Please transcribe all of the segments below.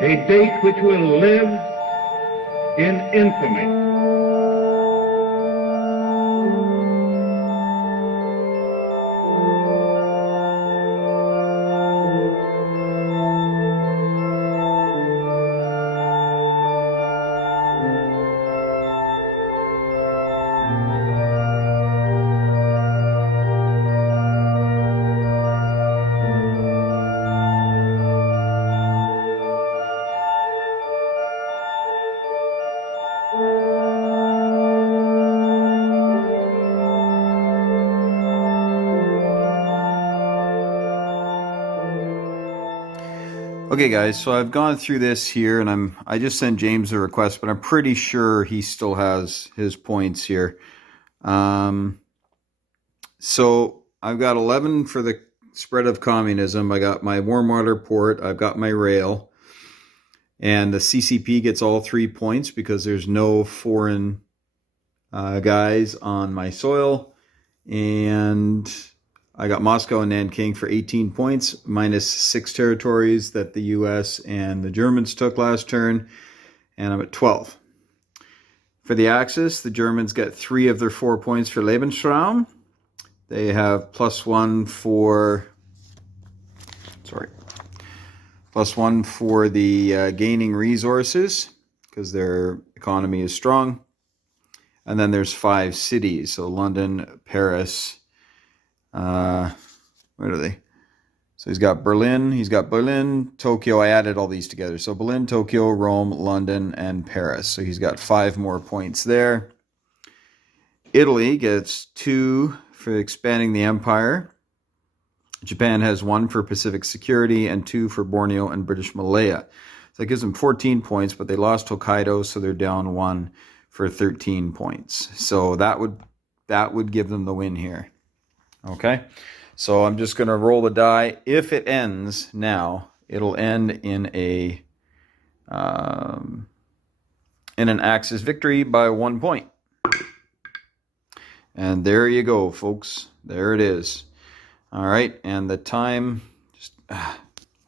a date which will live in infamy. Okay guys, so I've gone through this here and I just sent James a request, but I'm pretty sure he still has his points here. So I've got 11 for the spread of communism. I got my warm water port, I've got my rail, and the CCP gets all 3 points because there's no foreign guys on my soil. And I got Moscow and Nanking for 18 points, minus 6 territories that the US and the Germans took last turn, and I'm at 12. For the Axis, the Germans get 3 of their 4 points for Lebensraum. They have +1 for, +1 for the gaining resources, because their economy is strong. And then there's 5 cities, so London, Paris, where are they? So he's got Berlin, Tokyo. I added all these together. So Berlin, Tokyo, Rome, London, and Paris. So he's got 5 more points there. Italy gets 2 for expanding the empire. Japan has 1 for Pacific security and 2 for Borneo and British Malaya. So that gives them 14 points, but they lost Hokkaido, so they're down 1 for 13 points. So that would give them the win here. Okay, so I'm just going to roll the die. If it ends now, it'll end in an Axis victory by 1 point. And there you go, folks. There it is. All right, and the time, my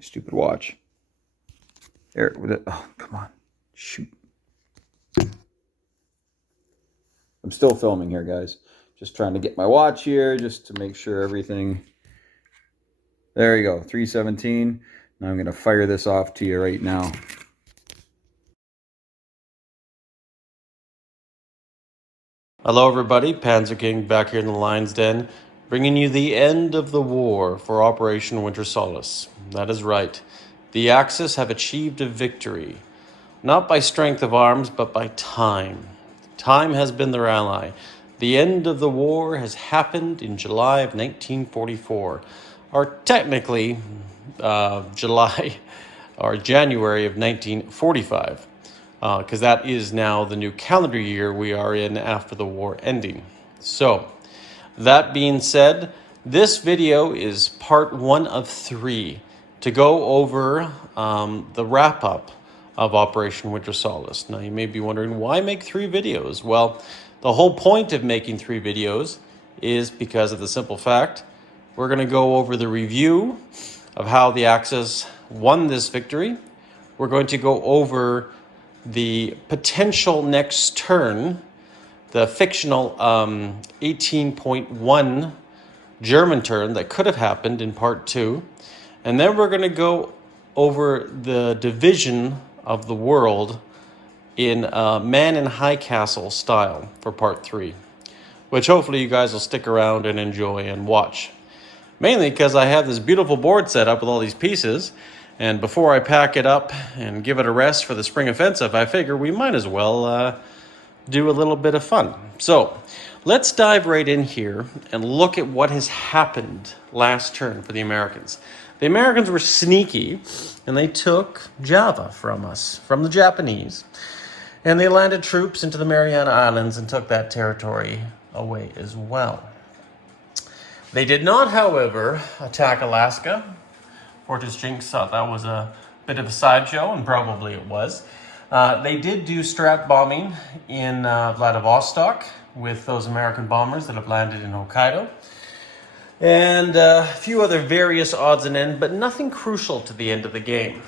stupid watch. There, oh, come on, shoot. I'm still filming here, guys. Just trying to get my watch here, just to make sure everything. There you go, 3:17. Now I'm going to fire this off to you right now. Hello everybody, Panzer King back here in the Lion's Den, bringing you the end of the war for Operation Winter Solace. That is right. The Axis have achieved a victory, not by strength of arms, but by time. Time has been their ally. The end of the war has happened in July of 1944, or technically July or January of 1945, because that is now the new calendar year we are in after the war ending. So, that being said, this video is part 1 of 3 to go over the wrap-up of Operation Winter Solace. Now, you may be wondering, why make 3 videos? Well, the whole point of making 3 videos is because of the simple fact we're going to go over the review of how the Axis won this victory. We're going to go over the potential next turn, the fictional 18.1 German turn that could have happened in part 2. And then we're going to go over the division of the world in Man in High Castle style for part 3, which hopefully you guys will stick around and enjoy and watch. Mainly because I have this beautiful board set up with all these pieces, and before I pack it up and give it a rest for the spring offensive, I figure we might as well do a little bit of fun. So let's dive right in here and look at what has happened last turn for the Americans. The Americans were sneaky, and they took Java from us, from the Japanese. And they landed troops into the Mariana Islands and took that territory away as well. They did not, however, attack Alaska. Fortress Jinx thought that was a bit of a sideshow, and probably it was. They did do strat bombing in Vladivostok with those American bombers that have landed in Hokkaido. And a few other various odds and ends, but nothing crucial to the end of the game.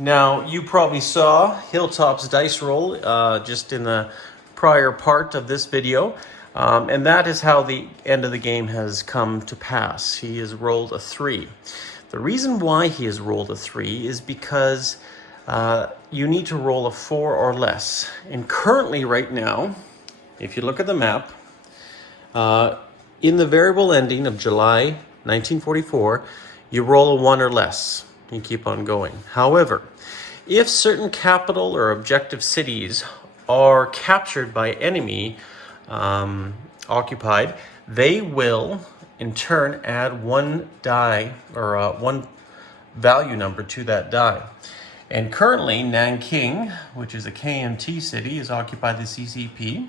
Now, you probably saw Hilltop's dice roll just in the prior part of this video, and that is how the end of the game has come to pass. He has rolled a 3. The reason why he has rolled a 3 is because you need to roll a 4 or less. And currently, right now, if you look at the map, in the variable ending of July 1944, you roll a 1 or less. You keep on going. However, if certain capital or objective cities are captured by enemy occupied, they will in turn add 1 die or 1 value number to that die. And currently Nanking, which is a KMT city, is occupied by the CCP.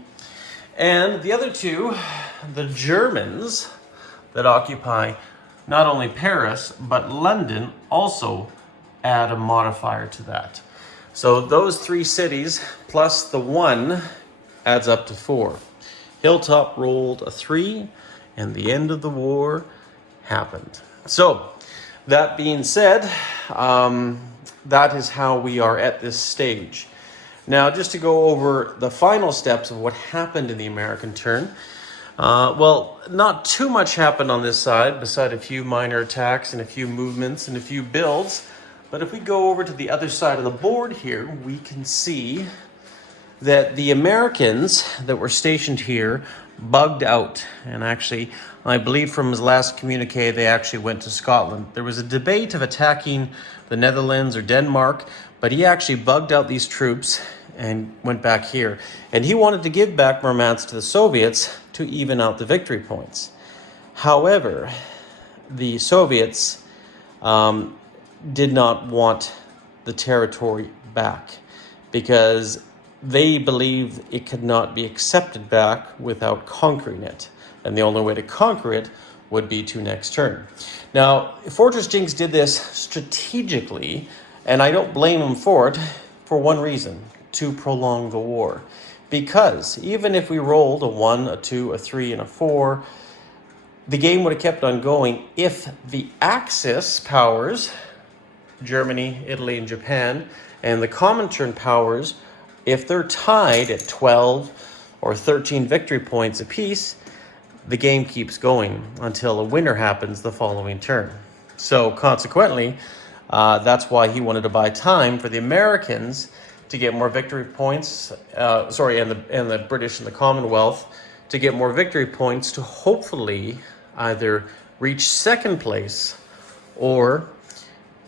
And the other two, the Germans that occupy not only Paris, but London, also add a modifier to that. So those 3 cities plus the 1 adds up to 4. Hilltop rolled a 3, and the end of the war happened. So that being said, that is how we are at this stage. Now, just to go over the final steps of what happened in the American turn. Well, not too much happened on this side, beside a few minor attacks and a few movements and a few builds. But if we go over to the other side of the board here, we can see that the Americans that were stationed here bugged out. And actually, I believe from his last communique, they actually went to Scotland. There was a debate of attacking the Netherlands or Denmark, but he actually bugged out these troops and went back here. And he wanted to give back Murmansk to the Soviets to even out the victory points. However, the Soviets did not want the territory back because they believed it could not be accepted back without conquering it. And the only way to conquer it would be to next turn. Now, Fortress Jinx did this strategically, and I don't blame him for it, for one reason: to prolong the war. Because even if we rolled a 1, a 2, a 3, and a 4, the game would have kept on going if the Axis powers, Germany, Italy, and Japan, and the Comintern powers, if they're tied at 12 or 13 victory points apiece, the game keeps going until a winner happens the following turn. So consequently, that's why he wanted to buy time for the Americans to get more victory points, and the British and the Commonwealth to get more victory points to hopefully either reach second place or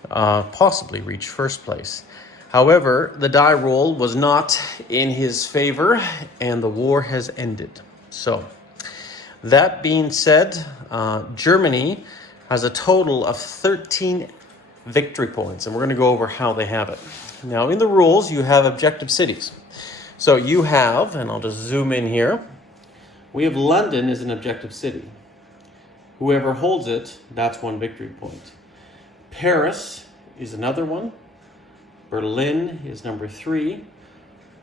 possibly reach first place. However, the die roll was not in his favor, and the war has ended. So, that being said, Germany has a total of 13 victory points, and we're going to go over how they have it. Now, in the rules, you have objective cities. So you have, and I'll just zoom in here, we have London as an objective city. Whoever holds it, that's 1 victory point. Paris is another one. Berlin is number 3.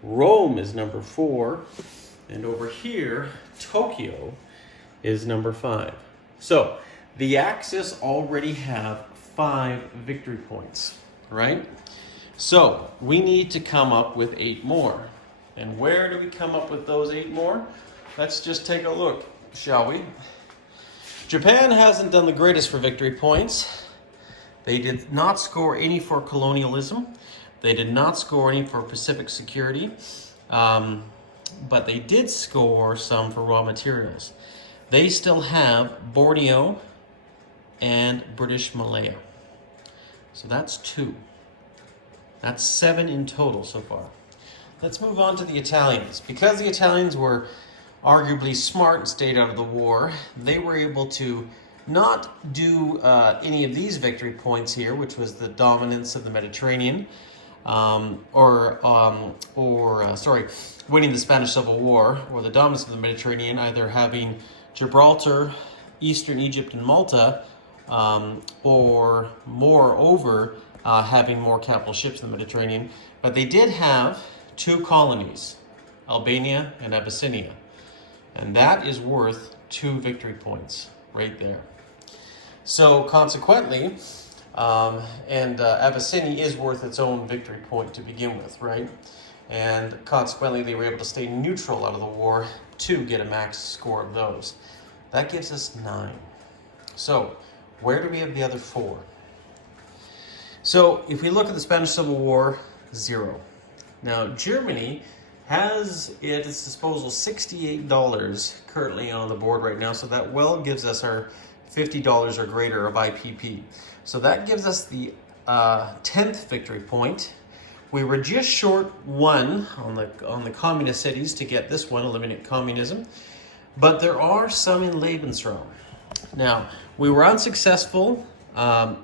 Rome is number 4. And over here, Tokyo is number 5. So the Axis already have 5 victory points, right? So we need to come up with 8 more. And where do we come up with those 8 more? Let's just take a look, shall we? Japan hasn't done the greatest for victory points. They did not score any for colonialism. They did not score any for Pacific security. But they did score some for raw materials. They still have Borneo and British Malaya. So that's 2. That's 7 in total so far. Let's move on to the Italians. Because the Italians were arguably smart and stayed out of the war, they were able to not do any of these victory points here, which was the dominance of the Mediterranean, winning the Spanish Civil War, or the dominance of the Mediterranean, either having Gibraltar, Eastern Egypt, and Malta, or moreover, having more capital ships in the Mediterranean. But they did have 2 colonies, Albania and Abyssinia. And that is worth 2 victory points right there. So consequently, Abyssinia is worth its own victory point to begin with, right? And consequently, they were able to stay neutral out of the war to get a max score of those. That gives us 9. So, where do we have the other 4? So, if we look at the Spanish Civil War, 0. Now, Germany has at its disposal $68 currently on the board right now, so that well gives us our $50 or greater of IPP. So that gives us the 10th victory point. We were just short 1 on the communist cities to get this one, eliminate communism, but there are some in Lebensraum. Now, we were unsuccessful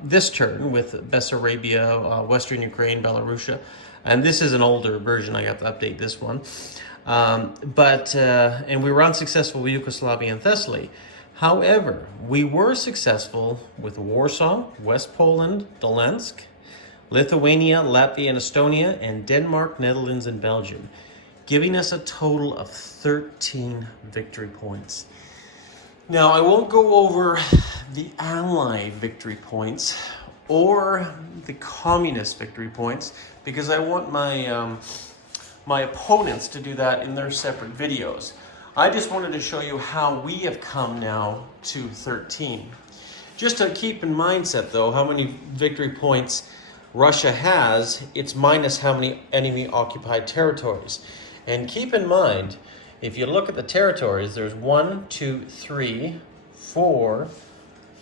this turn with Bessarabia, Western Ukraine, Belarusia. And this is an older version. I got to update this one. And we were unsuccessful with Yugoslavia and Thessaly. However, we were successful with Warsaw, West Poland, Donetsk, Lithuania, Latvia and Estonia, and Denmark, Netherlands, and Belgium, giving us a total of 13 victory points. Now, I won't go over the Allied victory points or the communist victory points, because I want my opponents to do that in their separate videos. I just wanted to show you how we have come now to 13. Just to keep in mindset though, how many victory points Russia has, it's minus how many enemy occupied territories. And keep in mind, if you look at the territories, there's 1, 2, 3, 4,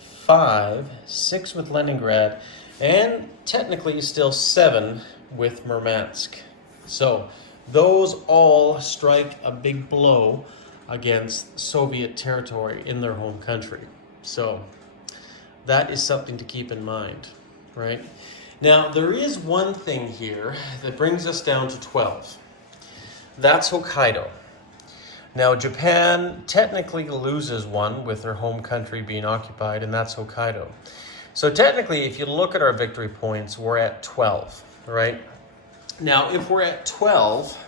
5, 6 with Leningrad, and technically still 7 with Murmansk. So those all strike a big blow against Soviet territory in their home country. So that is something to keep in mind, right? Now, there is one thing here that brings us down to 12. That's Hokkaido. Now, Japan technically loses one with their home country being occupied, and that's Hokkaido. So technically, if you look at our victory points, we're at 12, right? Now, if we're at 12,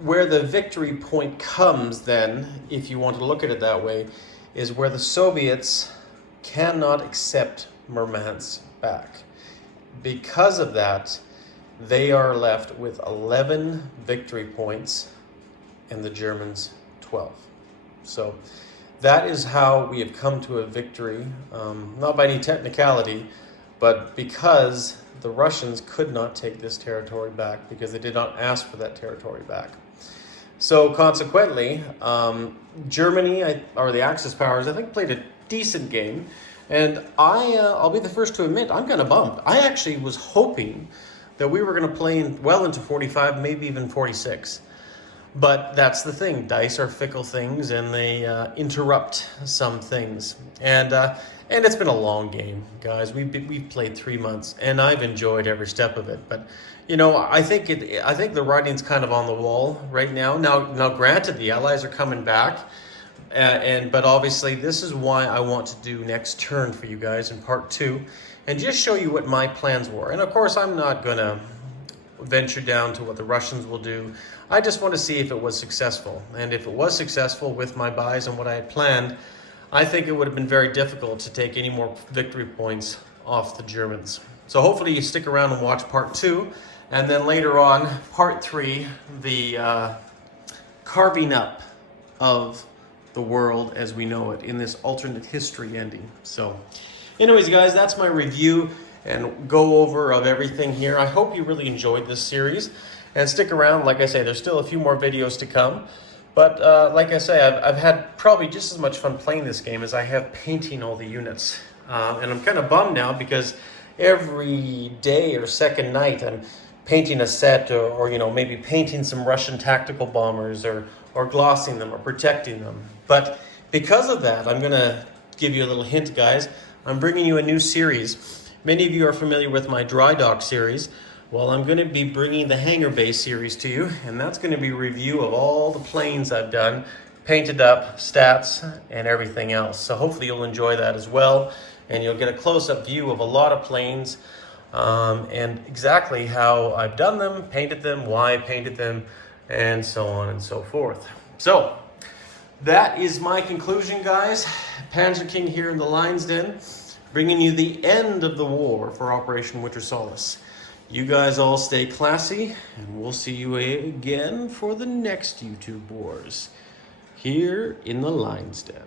where the victory point comes then, if you want to look at it that way, is where the Soviets cannot accept Murmansk back. Because of that, they are left with 11 victory points and the Germans 12. So that is how we have come to a victory, not by any technicality, but because the Russians could not take this territory back because they did not ask for that territory back. So consequently, Germany, or the Axis powers, I think played a decent game. And I'll be the first to admit, I'm kind of bummed. I actually was hoping that we were going to play well into 45, maybe even 46. But that's the thing. Dice are fickle things, and they interrupt some things. And it's been a long game, guys. We've played 3 months, and I've enjoyed every step of it. But you know, I think the writing's kind of on the wall right now. Now, granted, the Allies are coming back, but obviously this is why I want to do next turn for you guys in part 2, and just show you what my plans were. And of course, I'm not gonna venture down to what the Russians will do. I just want to see if it was successful. And if it was successful with my buys and what I had planned, I think it would have been very difficult to take any more victory points off the Germans. So hopefully you stick around and watch part 2. And then later on, part 3, the carving up of the world as we know it in this alternate history ending. So anyways, guys, that's my review and go over of everything here. I hope you really enjoyed this series. And stick around. Like I say, there's still a few more videos to come. But like I say, I've had probably just as much fun playing this game as I have painting all the units. And I'm kind of bummed now because every day or second night I'm painting a set or you know, maybe painting some Russian tactical bombers or glossing them or protecting them. But because of that, I'm going to give you a little hint, guys. I'm bringing you a new series. Many of you are familiar with my dry dock series. Well, I'm going to be bringing the Hangar Base series to you, and that's going to be a review of all the planes I've done, painted up, stats, and everything else. So hopefully you'll enjoy that as well, and you'll get a close-up view of a lot of planes and exactly how I've done them, painted them, why I painted them, and so on and so forth. So that is my conclusion, guys. Panzer King here in the Lion's Den, bringing you the end of the war for Operation Winter Solace. You guys all stay classy, and we'll see you again for the next YouTube Wars here in the Lion's Den.